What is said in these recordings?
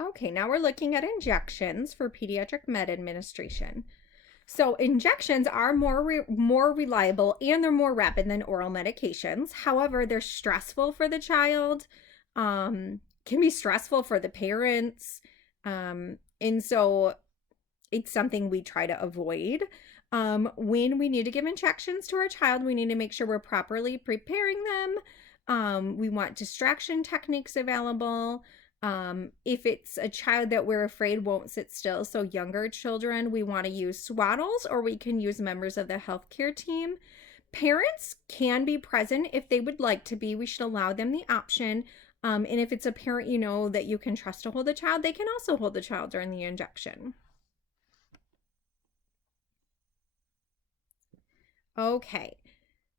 Okay, now we're looking at injections for pediatric med administration. So injections are more reliable and they're more rapid than oral medications. However, they're stressful for the child, can be stressful for the parents, and so it's something we try to avoid. When we need to give injections to our child, we need to make sure we're properly preparing them. We want distraction techniques available. If it's a child that we're afraid won't sit still, so younger children, we want to use swaddles, or we can use members of the healthcare team. Parents can be present if they would like to be. We should allow them the option. And if it's a parent you know that you can trust to hold the child, they can also hold the child during the injection. Okay,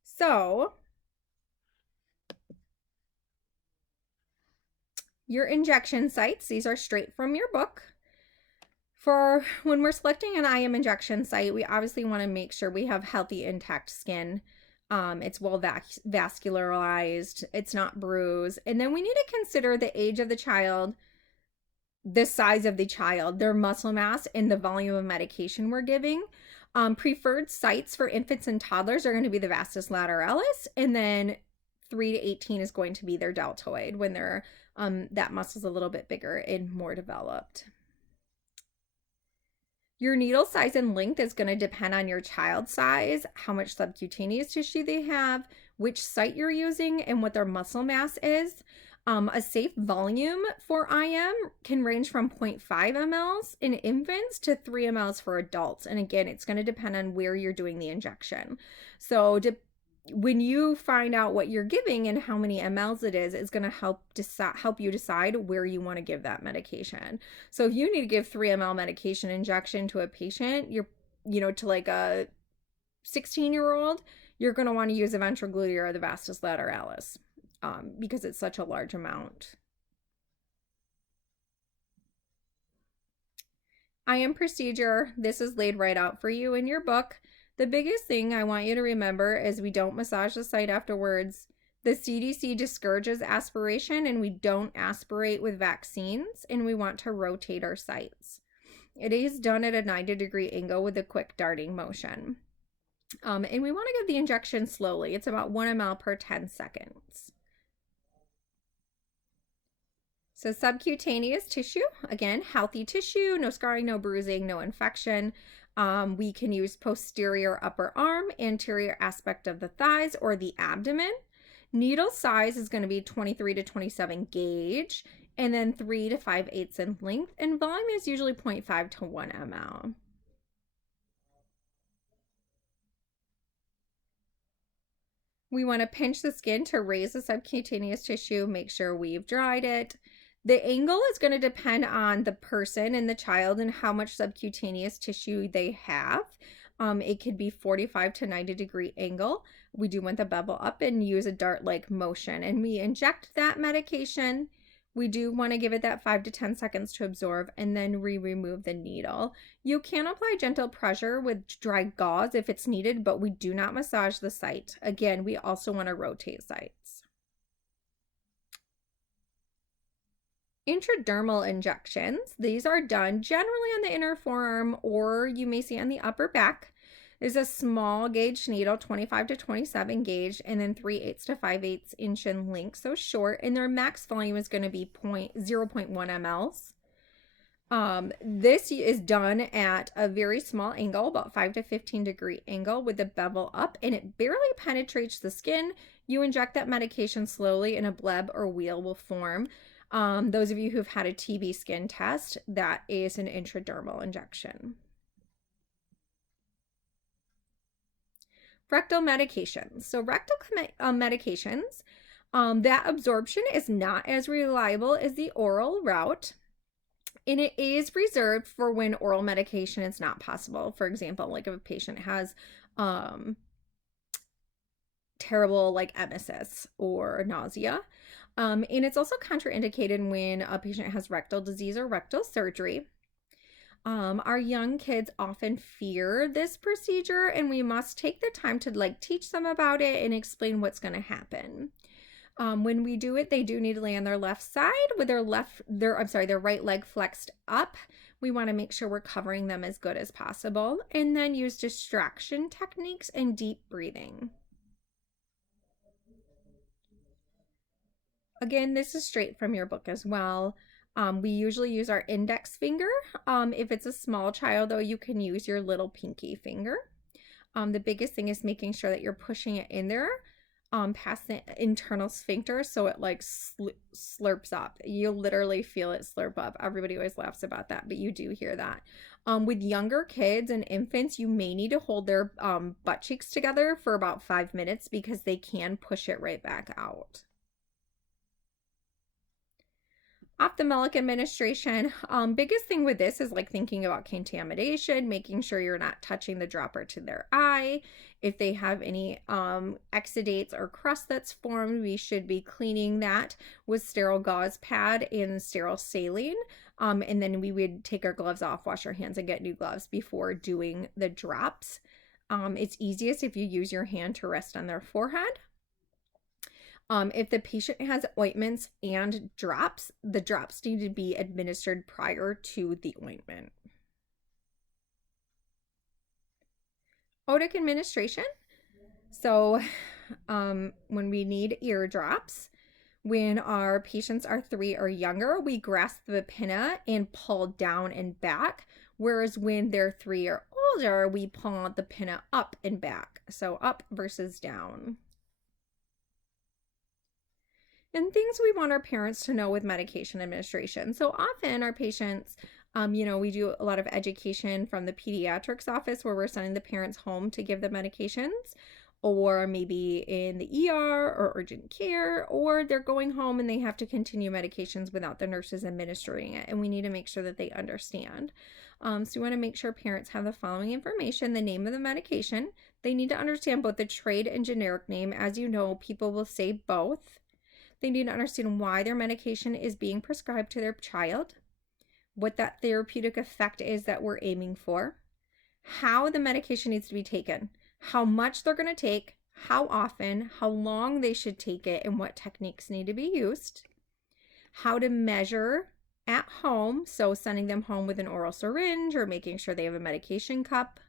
so your injection sites, these are straight from your book. For when we're selecting an IM injection site, we obviously want to make sure we have healthy, intact skin. It's well vascularized, it's not bruised. And then we need to consider the age of the child, the size of the child, their muscle mass, and the volume of medication we're giving. Preferred sites for infants and toddlers are going to be the vastus lateralis, and then 3 to 18 is going to be their deltoid when they're that muscle's a little bit bigger and more developed. Your needle size and length is going to depend on your child's size, how much subcutaneous tissue they have, which site you're using, and what their muscle mass is. A safe volume for IM can range from 0.5 mLs in infants to 3 mLs for adults. And again, it's going to depend on where you're doing the injection. So when you find out what you're giving and how many mLs it is going to help you decide where you want to give that medication. So if you need to give 3 ml medication injection to a patient, to like a 16-year-old, you're going to want to use the ventral gluteus or the vastus lateralis. Because it's such a large amount. IM procedure, this is laid right out for you in your book. The biggest thing I want you to remember is we don't massage the site afterwards. The CDC discourages aspiration, and we don't aspirate with vaccines, and we want to rotate our sites. It is done at a 90-degree angle with a quick darting motion. And we want to give the injection slowly. It's about 1 ml per 10 seconds. So subcutaneous tissue, again, healthy tissue, no scarring, no bruising, no infection. We can use posterior upper arm, anterior aspect of the thighs, or the abdomen. Needle size is going to be 23 to 27 gauge, and then 3 to 5/8 in length, and volume is usually 0.5 to 1 ml. We want to pinch the skin to raise the subcutaneous tissue, make sure we've dried it. The angle is going to depend on the person and the child and how much subcutaneous tissue they have. It could be 45 to 90-degree angle. We do want the bevel up and use a dart-like motion. And we inject that medication. We do want to give it that 5 to 10 seconds to absorb, and then remove the needle. You can apply gentle pressure with dry gauze if it's needed, but we do not massage the site. Again, we also want to rotate sites. Intradermal injections. These are done generally on the inner forearm, or you may see on the upper back. There's a small gauge needle, 25 to 27 gauge, and then 3/8 to 5/8 inch in length, so short, and their max volume is going to be 0.1 mLs. This is done at a very small angle, about 5 to 15-degree angle with the bevel up, and it barely penetrates the skin. You inject that medication slowly, and a bleb or wheal will form. Those of you who've had a TB skin test, that is an intradermal injection. Rectal medications. So rectal medications, that absorption is not as reliable as the oral route, and it is reserved for when oral medication is not possible. For example, like if a patient has terrible emesis or nausea. And it's also contraindicated when a patient has rectal disease or rectal surgery. Our young kids often fear this procedure, and we must take the time to teach them about it and explain what's going to happen. When we do it, they do need to lay on their left side with their right leg flexed up. We want to make sure we're covering them as good as possible, and then use distraction techniques and deep breathing. Again, this is straight from your book as well. We usually use our index finger. If it's a small child, though, you can use your little pinky finger. The biggest thing is making sure that you're pushing it in there past the internal sphincter so it like slurps up. You'll literally feel it slurp up. Everybody always laughs about that, but you do hear that. With younger kids and infants, you may need to hold their butt cheeks together for about 5 minutes because they can push it right back out. Ophthalmic administration. Biggest thing with this is like thinking about contamination, making sure you're not touching the dropper to their eye. If they have any exudates or crust that's formed, we should be cleaning that with sterile gauze pad and sterile saline. And then we would take our gloves off, wash our hands, and get new gloves before doing the drops. It's easiest if you use your hand to rest on their forehead. If the patient has ointments and drops, the drops need to be administered prior to the ointment. Otic Administration. So when we need ear drops, when our patients are 3 or younger, we grasp the pinna and pull down and back. Whereas when they're 3 or older, we pull the pinna up and back. So up versus down. And things we want our parents to know with medication administration. So often our patients, we do a lot of education from the pediatrics office where we're sending the parents home to give the medications, or maybe in the ER or urgent care, or they're going home and they have to continue medications without the nurses administering it. And we need to make sure that they understand. So we want to make sure parents have the following information: the name of the medication. They need to understand both the trade and generic name. As you know, people will say both. They need to understand why their medication is being prescribed to their child, what that therapeutic effect is that we're aiming for, how the medication needs to be taken, how much they're going to take, how often, how long they should take it, and what techniques need to be used, how to measure at home, so sending them home with an oral syringe or making sure they have a medication cup.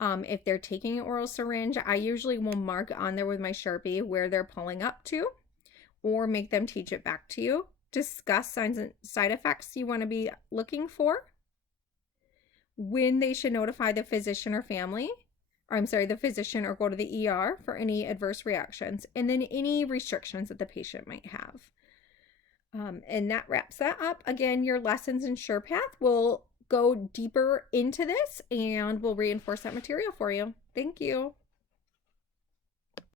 If they're taking an oral syringe, I usually will mark on there with my Sharpie where they're pulling up to, or make them teach it back to you. Discuss signs and side effects you want to be looking for. When they should notify the physician or the physician or go to the ER for any adverse reactions, and then any restrictions that the patient might have. And that wraps that up. Again, your lessons in SurePath will go deeper into this and will reinforce that material for you. Thank you.